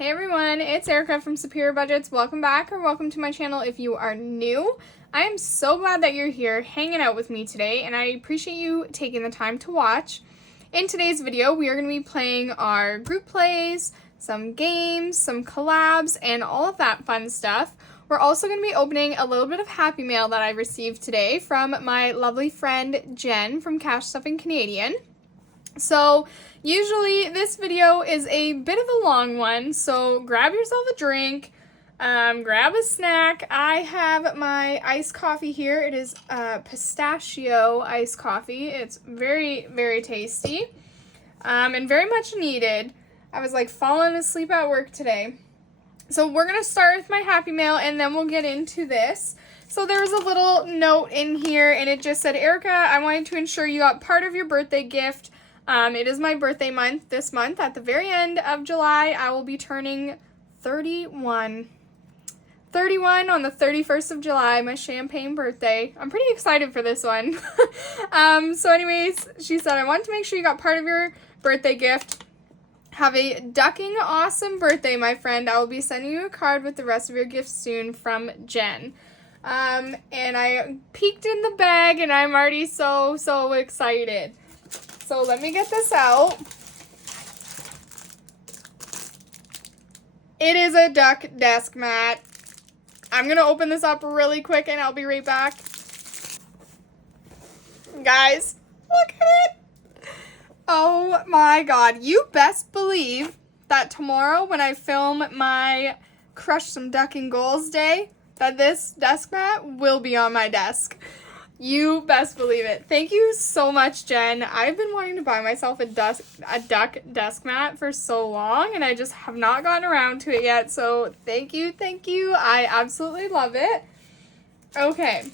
Hey everyone, it's Erica from Superior Budgets. Welcome back or welcome to my channel if you are new. I am so glad that you're here hanging out with me today and I appreciate you taking the time to watch. In today's video, we are going to be playing our group plays, some games, some collabs, and all of that fun stuff. We're also going to be opening a little bit of Happy Mail that I received today from my lovely friend Jen from Cash Stuffing Canadian. So usually this video is a bit of a long one, so grab yourself a drink, grab a snack. I have my iced coffee here. It is pistachio iced coffee. It's very, very tasty and very much needed. I was like falling asleep at work today. So we're going to start with my Happy Mail and then we'll get into this. So there was a little note in here and it just said, Erica, I wanted to ensure you got part of your birthday gift. It is my birthday month this month. At the very end of July, I will be turning 31. 31 on the 31st of July, my champagne birthday. I'm pretty excited for this one. So anyways, she said, I want to make sure you got part of your birthday gift. Have a ducking awesome birthday, my friend. I will be sending you a card with the rest of your gifts soon from Jen. And I peeked in the bag and I'm already so excited. So let me get this out. It is a duck desk mat. I'm going to open this up really quick and I'll be right back. Guys, look at it. Oh my god. You best believe that tomorrow when I film my Crush Some Ducking Goals day, that this desk mat will be on my desk. You best believe it. Thank you so much, Jen. I've been wanting to buy myself a duck desk mat for so long, and I just have not gotten around to it yet. So thank you, thank you. I absolutely love it. Okay.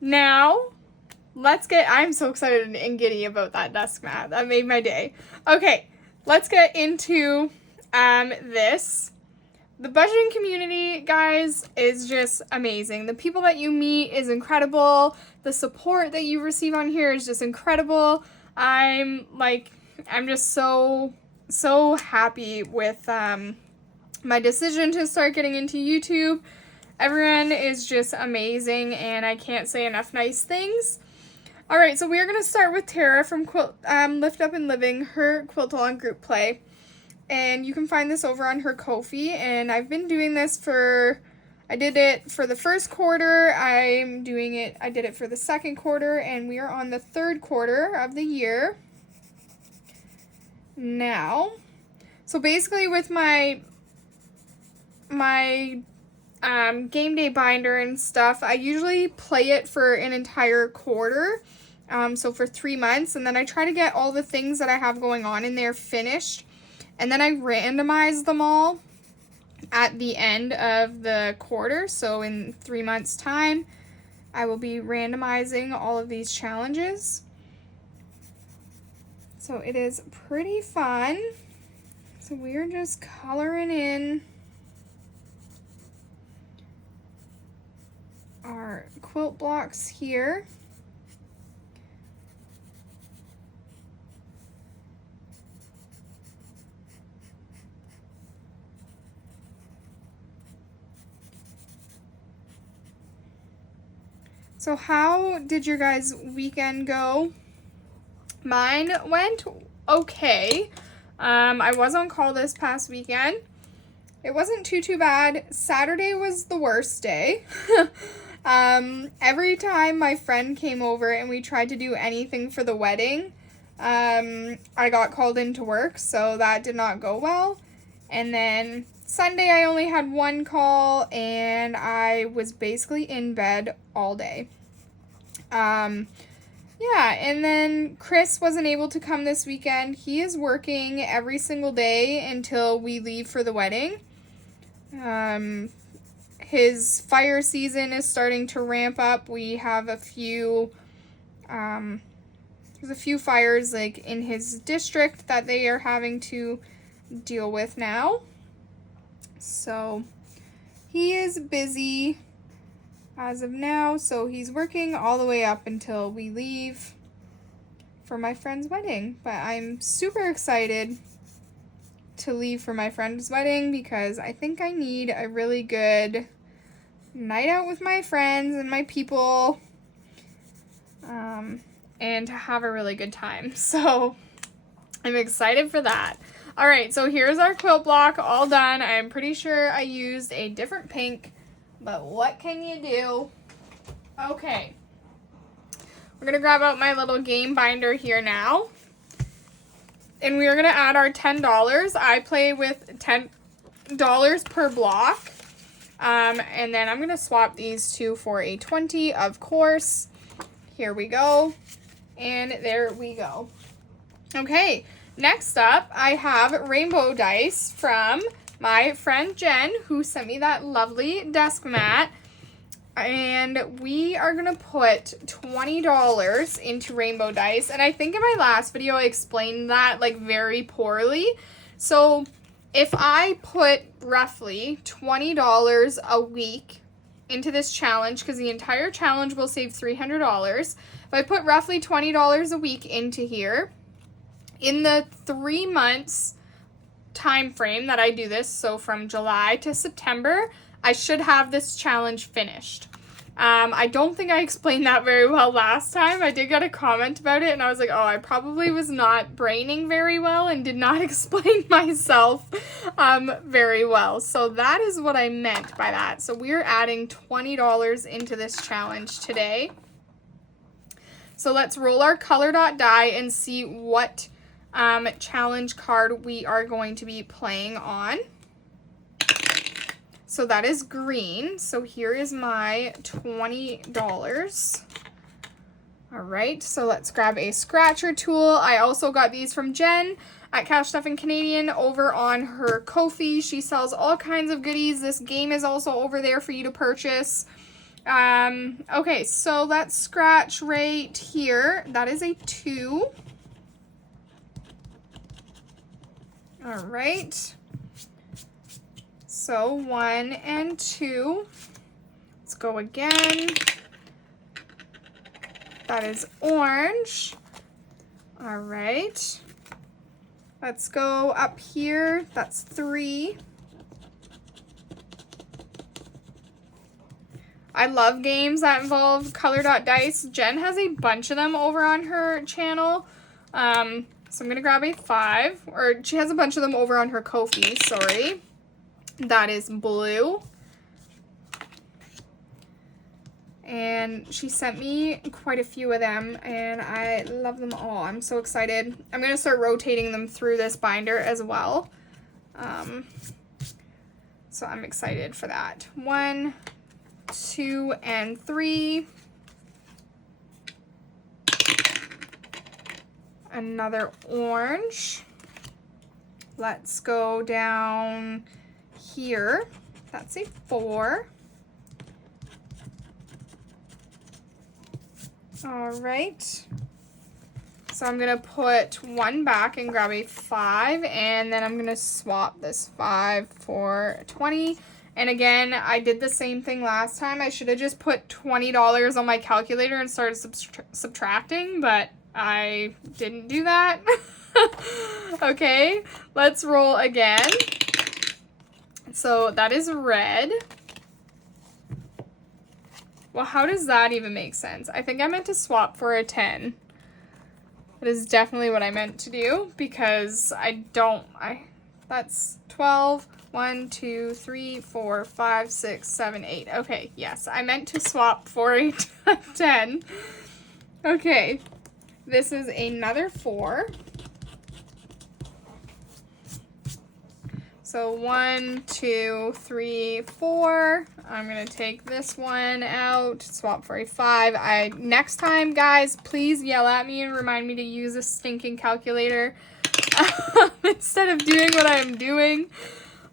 Now, I'm so excited and giddy about that desk mat. That made my day. Okay, let's get into this. The budgeting community, guys, is just amazing. The people that you meet is incredible. The support that you receive on here is just incredible. I'm just so happy with my decision to start getting into YouTube. Everyone is just amazing, and I can't say enough nice things. All right, so we are going to start with Tara from Quilt, Lift Up and Living, her Quilt-along group play. And you can find this over on her Ko-fi, and I've been doing this I did it for the first quarter, I did it for the second quarter, and we are on the third quarter of the year now. So basically with my game day binder and stuff, I usually play it for an entire quarter, so for 3 months, and then I try to get all the things that I have going on in there finished. And then I randomize them all at the end of the quarter. So in 3 months' time, I will be randomizing all of these challenges. So it is pretty fun. So we are just coloring in our quilt blocks here. So how did your guys' weekend go? Mine went okay. I was on call this past weekend. It wasn't too bad. Saturday was the worst day. Every time my friend came over and we tried to do anything for the wedding, I got called into work, so that did not go well. And then Sunday I only had one call and I was basically in bed all day. Yeah, and then Chris wasn't able to come this weekend. He is working every single day until we leave for the wedding. His fire season is starting to ramp up. We have a few, there's a few fires like in his district that they are having to deal with now. So he is busy as of now, so he's working all the way up until we leave for my friend's wedding. But I'm super excited to leave for my friend's wedding because I think I need a really good night out with my friends and my people, and to have a really good time. So I'm excited for that. All right, so here's our quilt block all done. I'm pretty sure I used a different pink, but what can you do? Okay, we're gonna grab out my little game binder here now, and we are gonna add our $10. I play with $10 per block, and then I'm gonna swap these two for a 20, of course. Here we go, and there we go. Okay, next up, I have rainbow dice from my friend Jen, who sent me that lovely desk mat. And we are going to put $20 into rainbow dice. And I think in my last video I explained that like very poorly. So if I put roughly $20 a week into this challenge, because the entire challenge will save $300. If I put roughly $20 a week into here, in the 3 months time frame that I do this, so from July to September, I should have this challenge finished. I don't think I explained that very well last time. I did get a comment about it, and I was like, oh, I probably was not braining very well and did not explain myself very well. So that is what I meant by that. So we're adding $20 into this challenge today. So let's roll our color dot die and see what challenge card we are going to be playing on. So that is green. So here is my $20. All right, so let's grab a scratcher tool. I also got these from Jen at Cash Stuffing Canadian over on her Ko-fi. She sells all kinds of goodies. This game is also over there for you to purchase. Okay, so let's scratch right here. That is a 2. All right. So 1 and 2. Let's go again. That is orange. All right. Let's go up here. That's 3. I love games that involve color dot dice. Jen has a bunch of them over on her channel. So I'm going to grab a 5. Or she has a bunch of them over on her Ko-fi, sorry. That is blue. And she sent me quite a few of them, and I love them all. I'm so excited. I'm going to start rotating them through this binder as well. So I'm excited for that. 1, 2, and 3. Another orange. Let's go down here. That's a 4. All right. So I'm going to put 1 back and grab a 5, and then I'm going to swap this 5 for 20. And again, I did the same thing last time. I should have just put $20 on my calculator and started subtracting, but I didn't do that. Okay, let's roll again. So that is red. Well, how does that even make sense? I think I meant to swap for a 10. That is definitely what I meant to do, because that's 12. 1, 2, 3, 4, 5, 6, 7, 8. Okay, yes, I meant to swap for a 10. Okay, this is another 4. So 1, 2, 3, 4. I'm going to take this one out, swap for a 5. Next time, guys, please yell at me and remind me to use a stinking calculator instead of doing what I'm doing.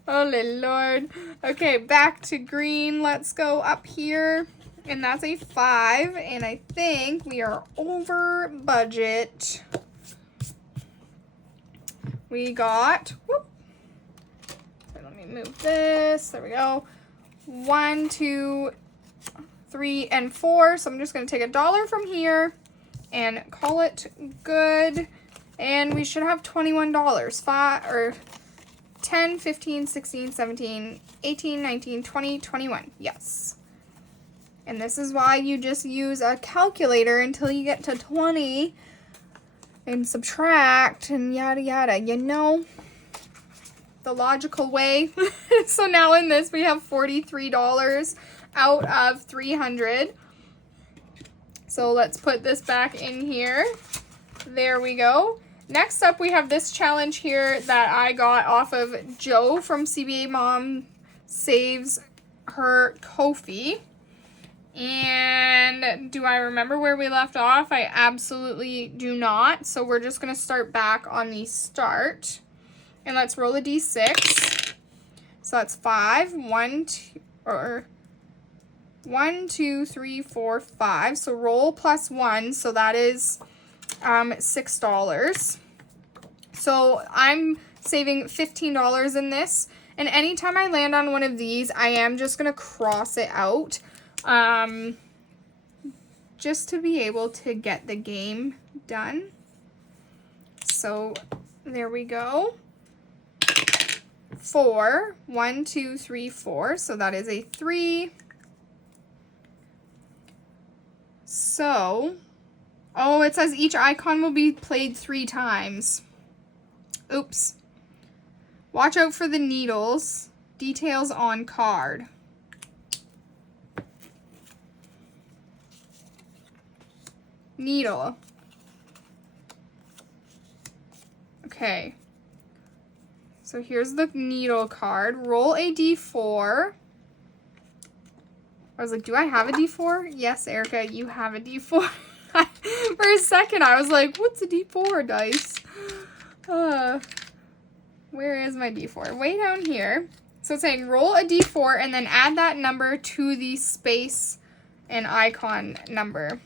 Holy Lord. Okay, back to green. Let's go up here. And that's a 5. And I think we are over budget. We got, whoop. So let me move this. There we go. 1, 2, 3, and 4. So I'm just going to take $1 from here and call it good. And we should have $21. 10, 15, 16, 17, 18, 19, 20, 21. Yes. And this is why you just use a calculator until you get to 20 and subtract and yada yada, you know, the logical way. So now in this we have $43 out of $300. So let's put this back in here. There we go. Next up, we have this challenge here that I got off of Joe from CBA Mom Saves Her Ko-fi. And do I remember where we left off? I absolutely do not. So we're just going to start back on the start. And let's roll a d6. So that's 5, 1, 2, 3, 4, 5. So roll plus 1. So that is $6. So I'm saving $15 in this. And anytime I land on one of these, I am just going to cross it out. Just to be able to get the game done. So there we go. 4, 1, 2, 3, 4. So that is a 3. So, oh, it says each icon will be played 3 times. Oops. Watch out for the needles. Details on card. Needle. Okay. So here's the needle card. Roll a d4. I was like, do I have a d4? Yes, Erica, you have a d4. For a second, I was like, what's a d4 dice? Where is my d4? Way down here. So it's saying roll a d4 and then add that number to the space and icon number.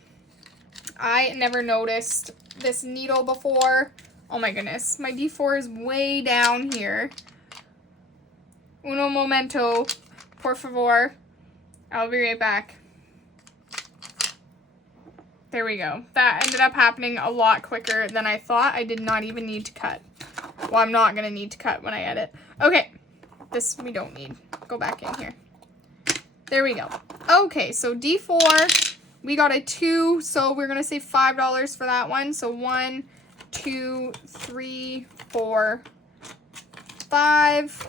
I never noticed this needle before. Oh my goodness. My d4 is way down here. Uno momento, por favor. I'll be right back. There we go. That ended up happening a lot quicker than I thought. I did not even need to cut. Well, I'm not going to need to cut when I edit. Okay. This we don't need. Go back in here. There we go. Okay, so D4. We got a 2, so we're going to save $5 for that one. So 1, 2, 3, 4, 5.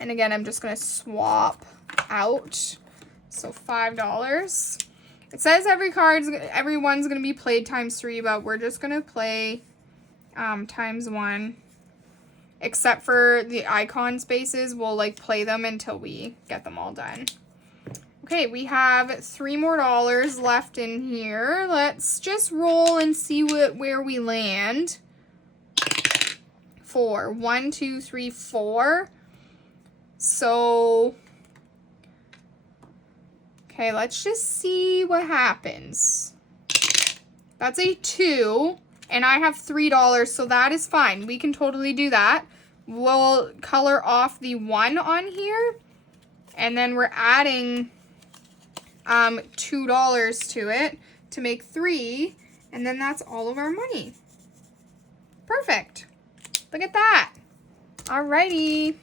And again, I'm just going to swap out. So $5. It says everyone's going to be played times 3, but we're just going to play times 1. Except for the icon spaces, we'll like play them until we get them all done. Okay, we have $3 more left in here. Let's just roll and see where we land. 4. 1, 2, 3, 4. So, okay, let's just see what happens. That's a 2, and I have $3, so that is fine. We can totally do that. We'll color off the 1 on here, and then we're adding $2 to it to make 3, and then that's all of our money. Perfect. Look at that. Alrighty.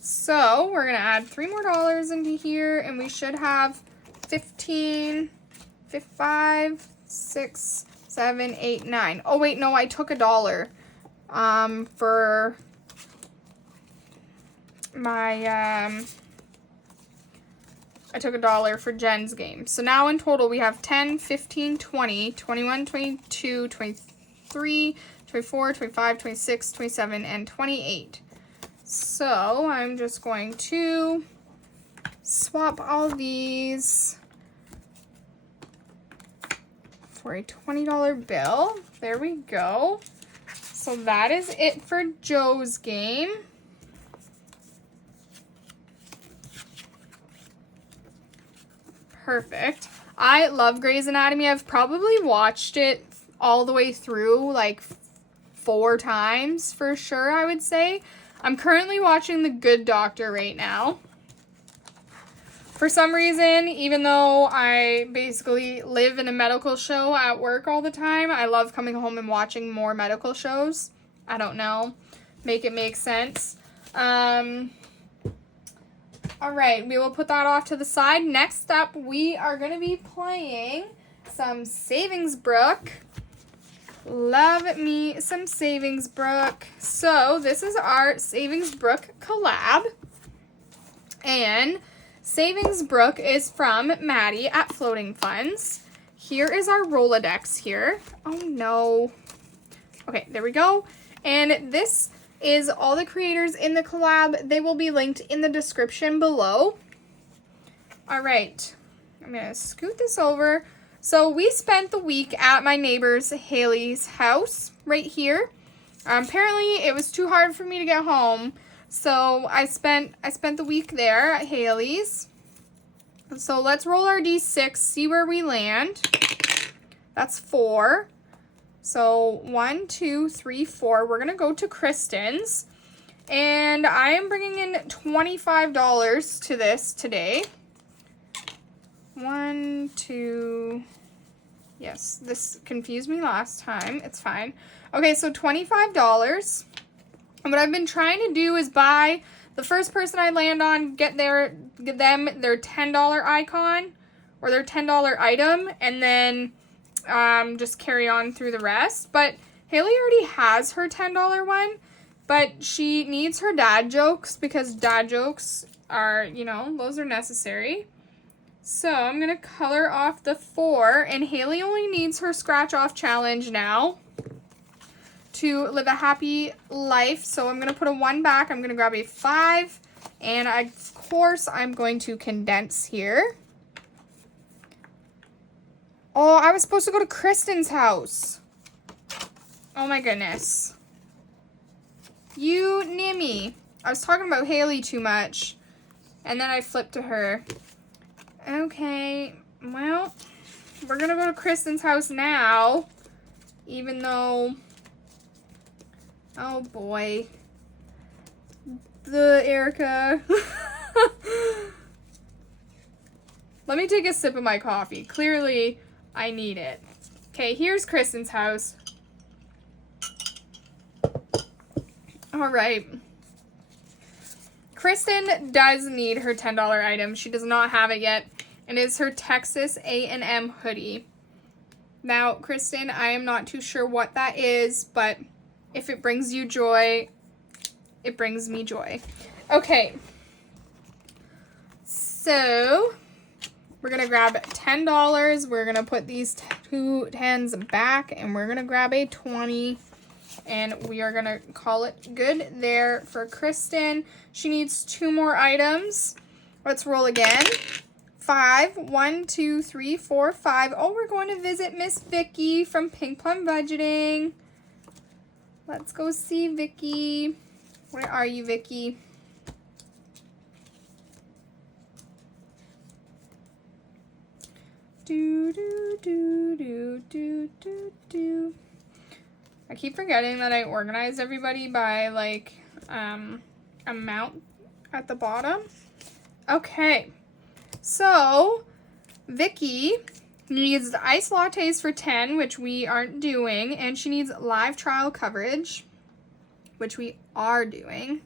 So we're gonna add $3 more into here, and we should have 15, 5, 6, 7, 8, 9. Oh wait, no, I took $1 for my I took $1 for Jen's game. So now in total we have 10, 15, 20, 21, 22, 23, 24, 25, 26, 27, and 28. So I'm just going to swap all these for a $20 bill. There we go. So that is it for Joe's game. Perfect. I love Grey's Anatomy. I've probably watched it all the way through like 4 times for sure, I would say. I'm currently watching The Good Doctor right now. For some reason, even though I basically live in a medical show at work all the time, I love coming home and watching more medical shows. I don't know. make it make sense. All right, we will put that off to the side. Next up, we are going to be playing some Savings Brook. Love me some Savings Brook. So this is our Savings Brook collab. And Savings Brook is from Maddie at Floating Funds. Here is our Rolodex here. Oh no. Okay, there we go. And this is all the creators in the collab. They will be linked in the description below. All right, I'm gonna scoot this over. So we spent the week at my neighbor's Haley's house right here. Apparently it was too hard for me to get home, so I spent the week there at Haley's. So let's roll our D6, see where we land. That's 4. So 1, 2, 3, 4. We're going to go to Kristen's. And I am bringing in $25 to this today. 1, 2. Yes, this confused me last time. It's fine. Okay, so $25. And what I've been trying to do is buy the first person I land on, get them their $10 icon or their $10 item, and then just carry on through the rest. But Haley already has her $10 one, but she needs her dad jokes because dad jokes are, you know, those are necessary. So I'm going to color off the 4, and Haley only needs her scratch off challenge now to live a happy life. So I'm going to put a 1 back. I'm going to grab a 5, and of course I'm going to condense here. Oh, I was supposed to go to Kristen's house. Oh my goodness. You nimmy. I was talking about Haley too much, and then I flipped to her. Okay, well, we're gonna go to Kristen's house now, even though, oh boy, the Erica. Let me take a sip of my coffee. Clearly, I need it. Okay, here's Kristen's house. All right. Kristen does need her $10 item. She does not have it yet. It is her Texas A&M hoodie. Now, Kristen, I am not too sure what that is, but if it brings you joy, it brings me joy. Okay. So, we're going to grab $10. We're going to put these 2 10s back, and we're going to grab a 20. And we are going to call it good there for Kristen. She needs 2 more items. Let's roll again. 5. 1, 2, 3, 4, 5. Oh, we're going to visit Miss Vicky from Pink Plum Budgeting. Let's go see Vicky. Where are you, Vicky? Do, do, do, do, do, do, do. I keep forgetting that I organized everybody by, like, amount at the bottom. Okay. So, Vicky needs the iced lattes for 10, which we aren't doing. And she needs live trial coverage, which we are doing.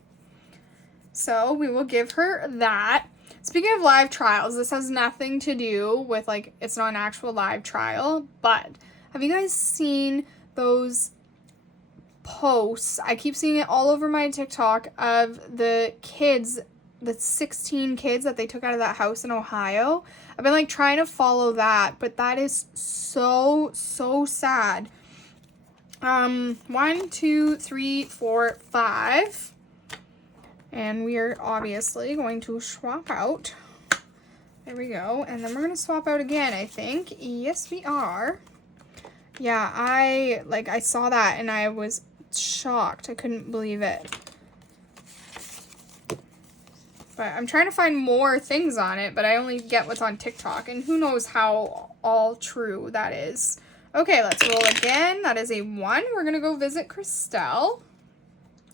So, we will give her that. Speaking of live trials, this has nothing to do with, like, it's not an actual live trial. But, have you guys seen those posts? I keep seeing it all over my TikTok of the kids, the 16 kids that they took out of that house in Ohio. I've been like trying to follow that, but that is so sad. 1, 2, 3, 4, 5. And we are obviously going to swap out. There we go. And then we're going to swap out again, I think. Yes, we are. Yeah, I saw that and I was shocked. I couldn't believe it. But I'm trying to find more things on it, but I only get what's on TikTok, and who knows how all true that is. Okay, let's roll again. That is a 1. We're going to go visit Christelle.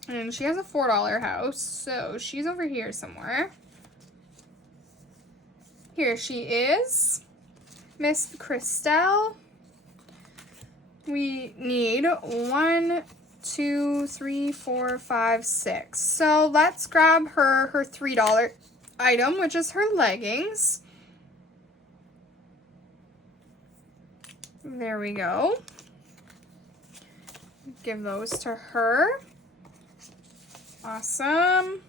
And she has a $4 house, so she's over here somewhere. Here she is. Miss Christelle. We need 1, 2, 3, 4, 5, 6. So let's grab her $3 item, which is her leggings. There we go. Give those to her. Awesome.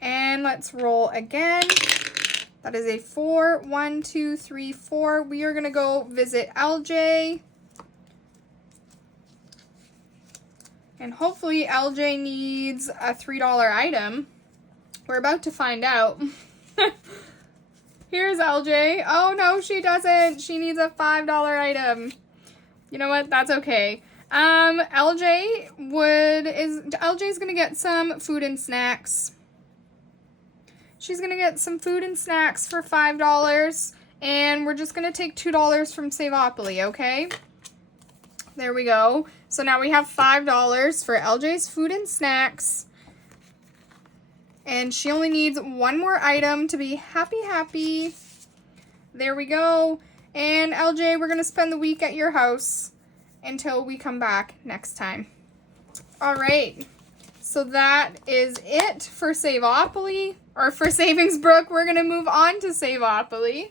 And let's roll again. That is a 4. 1, 2, 3, 4. We are going to go visit LJ. And hopefully LJ needs a $3 item. We're about to find out. Here's LJ. Oh no, she doesn't. She needs a $5 item. You know what? That's okay. LJ's gonna get some food and snacks. She's gonna get some food and snacks for $5, and we're just gonna take $2 from Saveopoly, okay? There we go. So now we have $5 for LJ's food and snacks. And she only needs one more item to be happy. There we go. And LJ, we're gonna spend the week at your house until we come back next time. All right, so that is it for Saveopoly, or for Savings Brook. We're gonna move on to Saveopoly.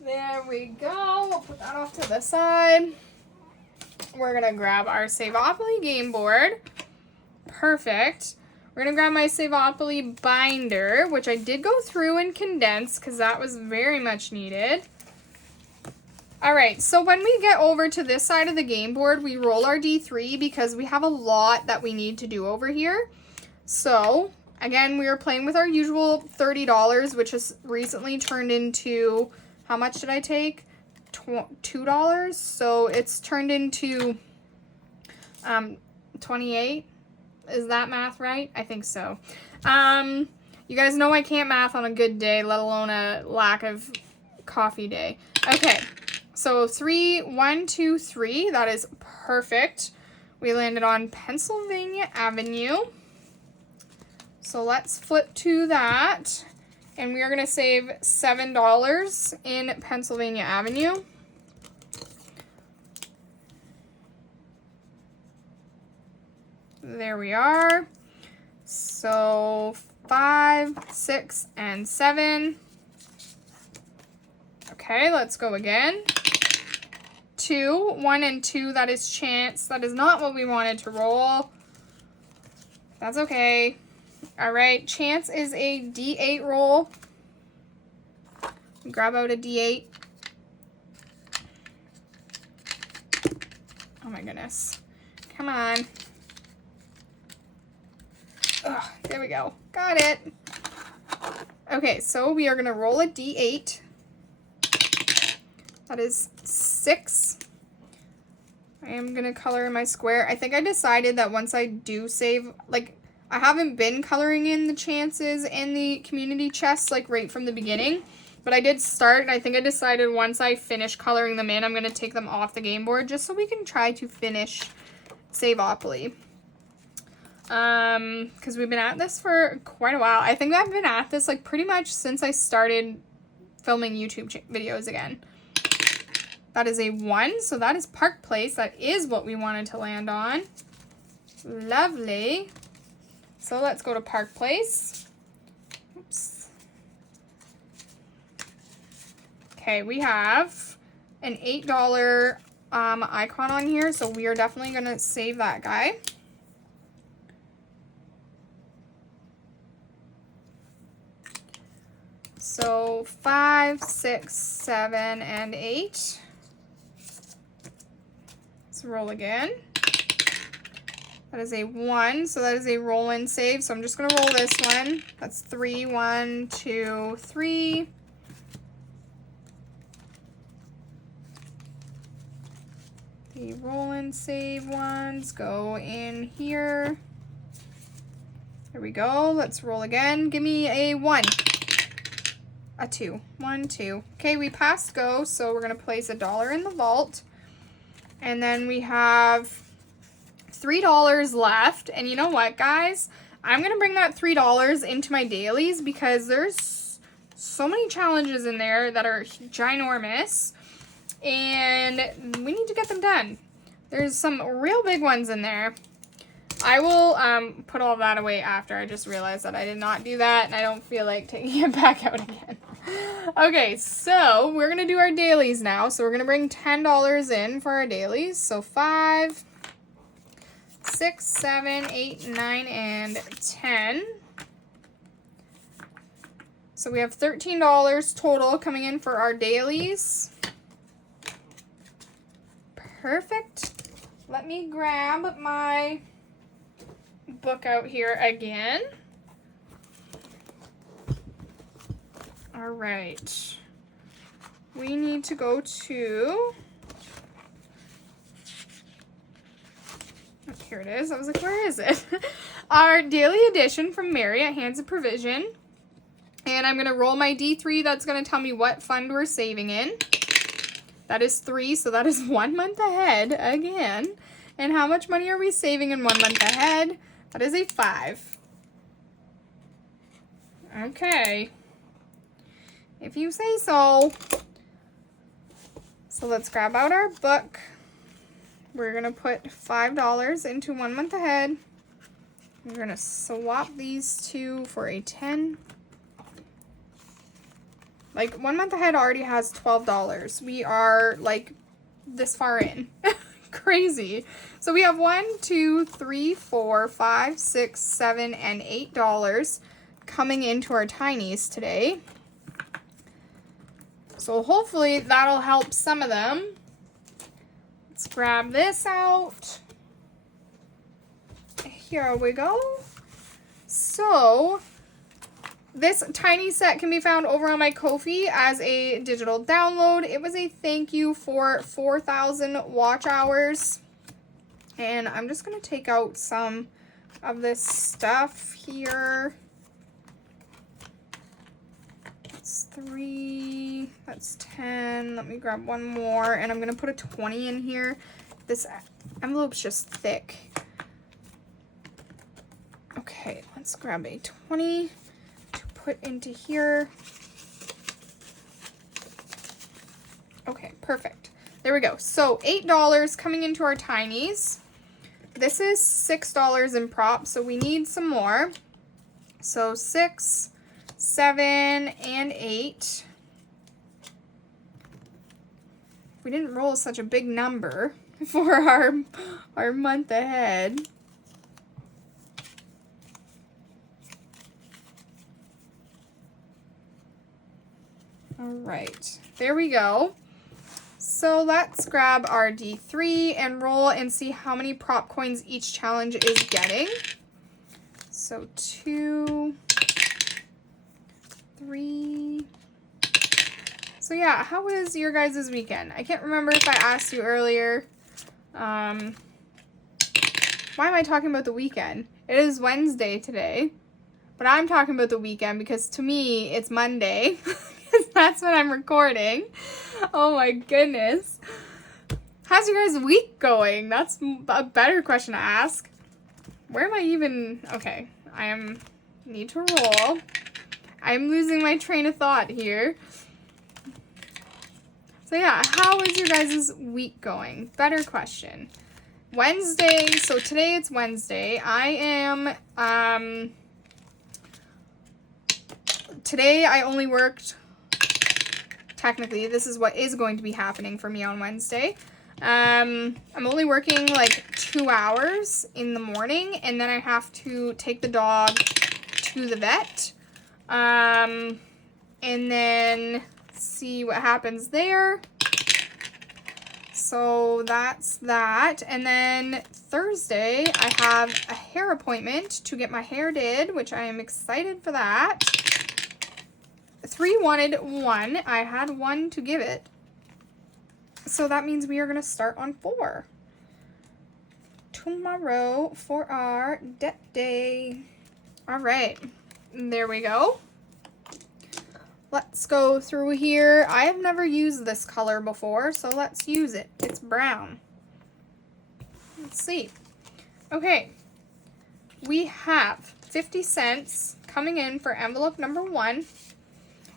There we go. We'll put that off to the side. We're gonna grab our Saveopoly game board. Perfect. We're gonna grab my Saveopoly binder, which I did go through and condense because that was very much needed. All right, so when we get over to this side of the game board, we roll our D3 because we have a lot that we need to do over here. So again, we are playing with our usual $30, which has recently turned into, how much did I take? $2. So it's turned into 28. Is that math right? I think so. You guys know I can't math on a good day, let alone a lack of coffee day. Okay. So 3, 1, 2, 3, that is perfect. We landed on Pennsylvania Avenue. So let's flip to that. And we are going to save $7 in Pennsylvania Avenue. There we are. So 5, 6, and 7. Okay, let's go again. 2, 1, and 2, that is chance. That is not what we wanted to roll. That's okay. All right, chance is a D8 roll. Grab out a D8. Oh my goodness. Come on. Ugh, there we go. Got it. Okay, so we are going to roll a D8. That is 6. I am going to color in my square. I think I decided that once I do save, like, I haven't been coloring in the chances in the community chests, like, right from the beginning. But I did start, and I think I decided once I finish coloring them in, I'm going to take them off the game board just so we can try to finish Saveopoly. Because we've been at this for quite a while. I think I've been at this, like, pretty much since I started filming YouTube videos again. That is a 1, so that is Park Place. That is what we wanted to land on. Lovely. So let's go to Park Place. Oops. Okay, we have an $8 icon on here, so we are definitely going to save that guy. So 5, 6, 7, and 8. Let's roll again. That is a 1, so that is a roll and save. So I'm just going to roll this one. That's 3, 1, 2, 3. The roll and save ones go in here. There we go. Let's roll again. Give me a 1. A 2. 1, 2. Okay, we passed go, so we're going to place $1 in the vault. And then we have $3 left. And you know what, guys? I'm going to bring that $3 into my dailies because there's so many challenges in there that are ginormous. And we need to get them done. There's some real big ones in there. I will put all that away after. I just realized that I did not do that, and I don't feel like taking it back out again. Okay, so we're going to do our dailies now. So we're going to bring $10 in for our dailies. So 5, 6, 7, 8, 9, and 10. So we have $13 total coming in for our dailies. Perfect. Let me grab my book out here again. All right. We need to go to, here it is. I was like, where is it? Our daily edition from Mary at Hands of Provision. And I'm going to roll my D3. That's going to tell me what fund we're saving in. That is 3, so that is 1 month ahead again. And how much money are we saving in 1 month ahead? That is a 5. Okay. If you say so. So let's grab out our book. We're going to put $5 into 1 month ahead. We're going to swap these two for a 10. Like, 1 month ahead already has $12. We are, like, this far in. Crazy. So we have 1, 2, 3, 4, 5, 6, 7, and $8 coming into our tinies today. So hopefully that'll help some of them. Let's grab this out. Here we go. So this tiny set can be found over on my Ko-fi as a digital download. It was a thank you for 4,000 watch hours. And I'm just going to take out some of this stuff here. That's 3, that's 10. Let me grab one more, and I'm going to put a 20 in here. This envelope's just thick. Okay, let's grab a 20 to put into here. Okay, perfect. There we go. So $8 coming into our tinies. This is $6 in props, so we need some more. So 6, 7, and 8. We didn't roll such a big number for our month ahead. All right, there we go. So let's grab our D3 and roll and see how many prop coins each challenge is getting. So 2, 3. So yeah, how was your guys' weekend? I can't remember if I asked you earlier. Why am I talking about the weekend? It is Wednesday today, but I'm talking about the weekend because to me it's Monday. That's when I'm recording. Oh my goodness. How's your guys' week going? That's a better question to ask. Where am I even? Okay, need to roll. I'm losing my train of thought here. So yeah, how is your guys' week going? Better question. Wednesday, so today it's Wednesday. Today I only worked, technically, this is what is going to be happening for me on Wednesday. I'm only working like 2 hours in the morning, and then I have to take the dog to the vet. And then see what happens there. So that's that. And then Thursday, I have a hair appointment to get my hair did, which I am excited for that. 3 wanted 1. I had 1 to give it. So that means we are going to start on 4 tomorrow for our debt day. All right, there we go. Let's go through here. I have never used this color before, so let's use it. It's brown. Let's see. Okay, we have 50 cents coming in for envelope number 1.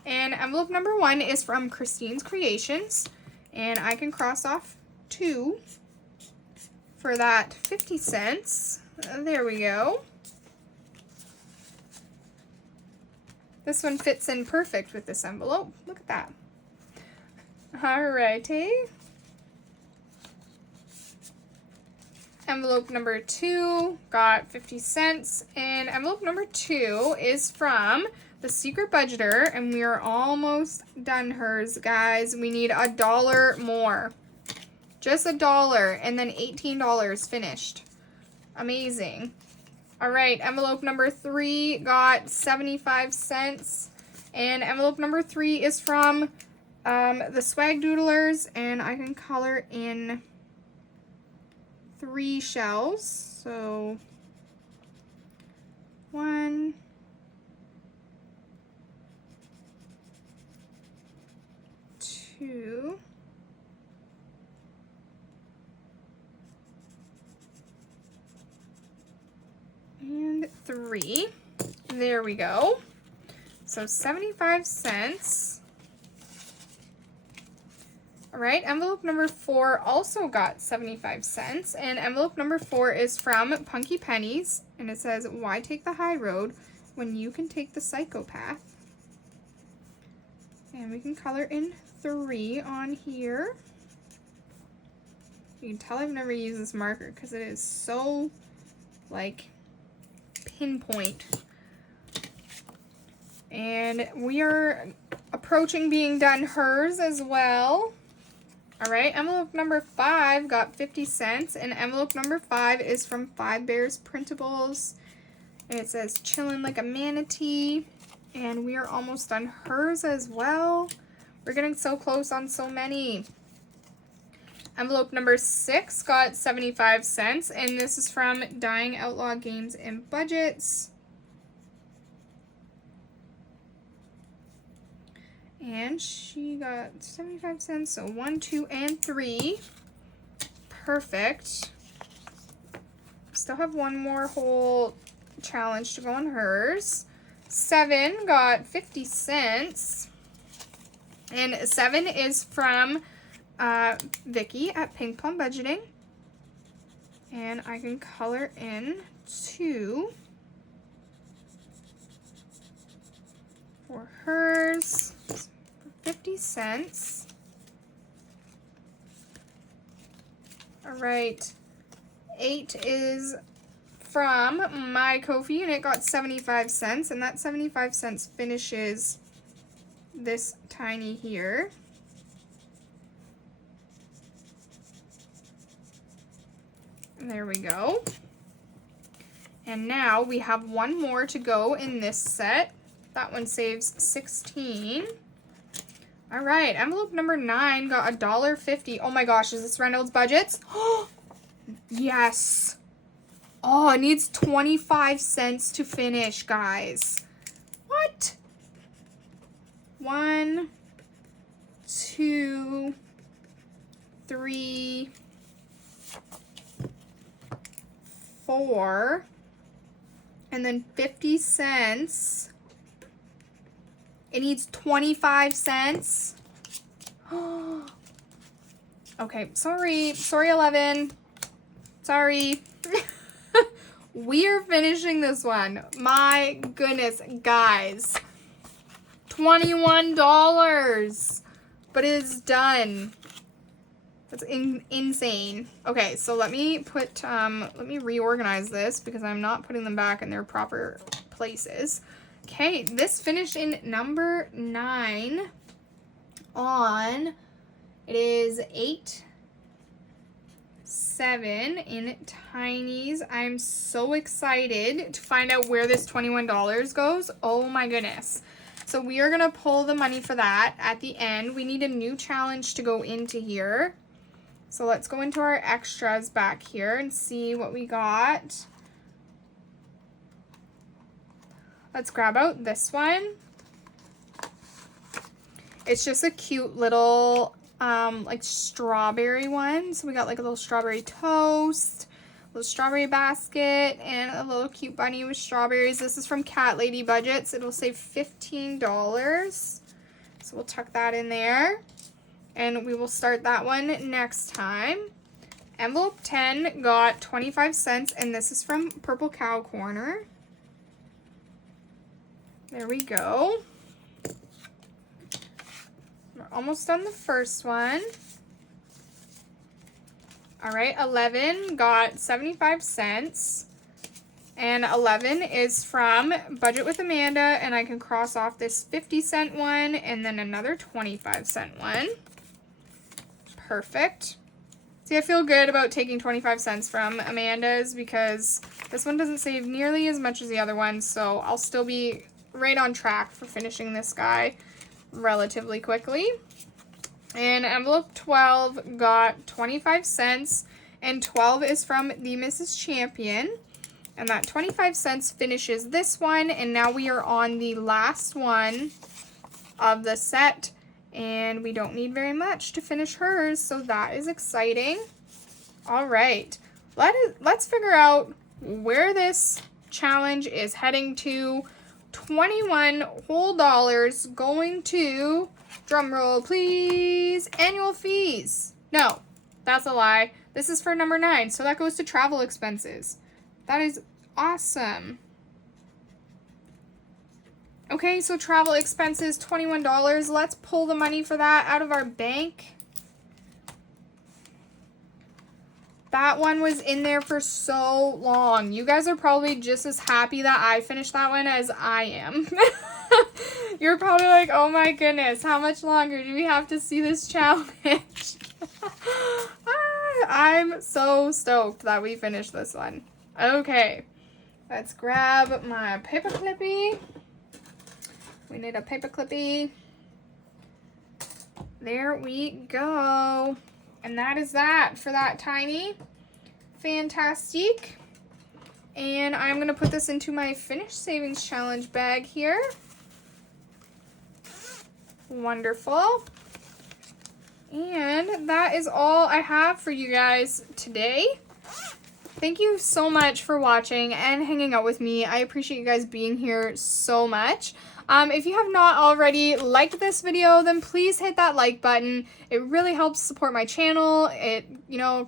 And envelope number 1 is from Christine's Creations. And I can cross off 2. for that 50 cents. There we go. This one fits in perfect with this envelope. Look at that. Alrighty. Envelope number 2 got 50 cents. And envelope number 2 is from the Secret Budgeter. And we are almost done hers, guys. We need $1 more. Just $1 and then $18 finished. Amazing. All right, envelope number 3 got 75 cents. And envelope number 3 is from the Swag Doodlers, and I can color in 3 shells. So 1, 2, and 3. There we go. So 75 cents. All right, envelope number 4 also got 75 cents. And envelope number 4 is from Punky Pennies. And it says, why take the high road when you can take the psychopath? And we can color in 3 on here. You can tell I've never used this marker because it is so, like, pinpoint. And we are approaching being done hers as well. All right, envelope number 5 got 50 cents, and envelope number 5 is from 5 Bears Printables. And it says, chillin' like a manatee. And we are almost done hers as well. We're getting so close on so many. Envelope number 6 got 75 cents, and this is from Dying Outlaw Games and Budgets. And she got 75 cents, so 1, 2, and 3. Perfect. Still have one more whole challenge to go on hers. 7 got 50 cents. And 7 is from Vicky at Pink Plum Budgeting. And I can color in 2 for hers. 50 cents. All right. 8 is from My Ko-fi, and it got 75 cents. And that 75 cents finishes this tiny here. There we go. And now we have one more to go in this set. That one saves 16. All right, envelope number 9 got $1.50. Oh my gosh, is this Reynolds Budgets? Oh, yes. Oh, it needs 25 cents to finish, guys. What? 1, 2, 3, 4, and then 50 cents. It needs 25 cents. Okay, sorry, 11. Sorry. We are finishing this one. My goodness, guys. $21. But it is done. That's insane. Okay, so let me put, let me reorganize this because I'm not putting them back in their proper places. Okay, this finished in number 9 on, it is 8, 7 in tinies. I'm so excited to find out where this $21 goes. Oh my goodness. So we are going to pull the money for that at the end. We need a new challenge to go into here. So let's go into our extras back here and see what we got. Let's grab out this one. It's just a cute little like strawberry one. So we got like a little strawberry toast, a little strawberry basket, and a little cute bunny with strawberries. This is from Cat Lady Budgets. It'll save $15. So we'll tuck that in there. And we will start that one next time. Envelope 10 got 25 cents, and this is from Purple Cow Corner. There we go. We're almost done the first one. All right, 11 got 75 cents. And 11 is from Budget with Amanda, and I can cross off this 50-cent one and then another 25-cent one. Perfect. See, I feel good about taking 25 cents from Amanda's because this one doesn't save nearly as much as the other one, so I'll still be right on track for finishing this guy relatively quickly. And envelope 12 got 25 cents, and 12 is from the Mrs. Champion. And that 25 cents finishes this one, and now we are on the last one of the set, and we don't need very much to finish hers, so that is exciting. All right, let's figure out where this challenge is heading to. 21 whole dollars going to, drumroll please, annual fees. No, that's a lie. This is for number 9, so that goes to travel expenses. That is awesome. Okay, so travel expenses, $21. Let's pull the money for that out of our bank. That one was in there for so long. You guys are probably just as happy that I finished that one as I am. You're probably like, oh my goodness, how much longer do we have to see this challenge? I'm so stoked that we finished this one. Okay, let's grab my paper clippy. We need a paper clippy. There we go. And that is that for that tiny. Fantastic. And I'm going to put this into my Finish Savings Challenge bag here. Wonderful. And that is all I have for you guys today. Thank you so much for watching and hanging out with me. I appreciate you guys being here so much. If you have not already liked this video, then please hit that like button. It really helps support my channel. It,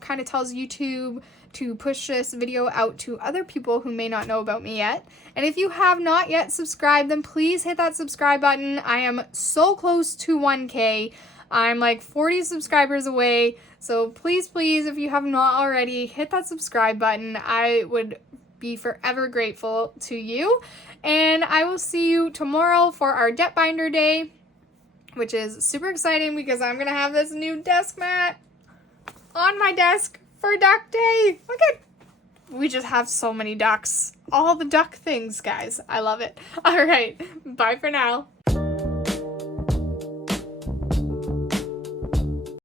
kind of tells YouTube to push this video out to other people who may not know about me yet. And if you have not yet subscribed, then please hit that subscribe button. I am so close to 1K. I'm like 40 subscribers away. So please, please, if you have not already, hit that subscribe button. I would be forever grateful to you. And I will see you tomorrow for our debt binder day, which is super exciting because I'm going to have this new desk mat on my desk for duck day. Look at, we just have so many ducks. All the duck things, guys. I love it. All right. Bye for now.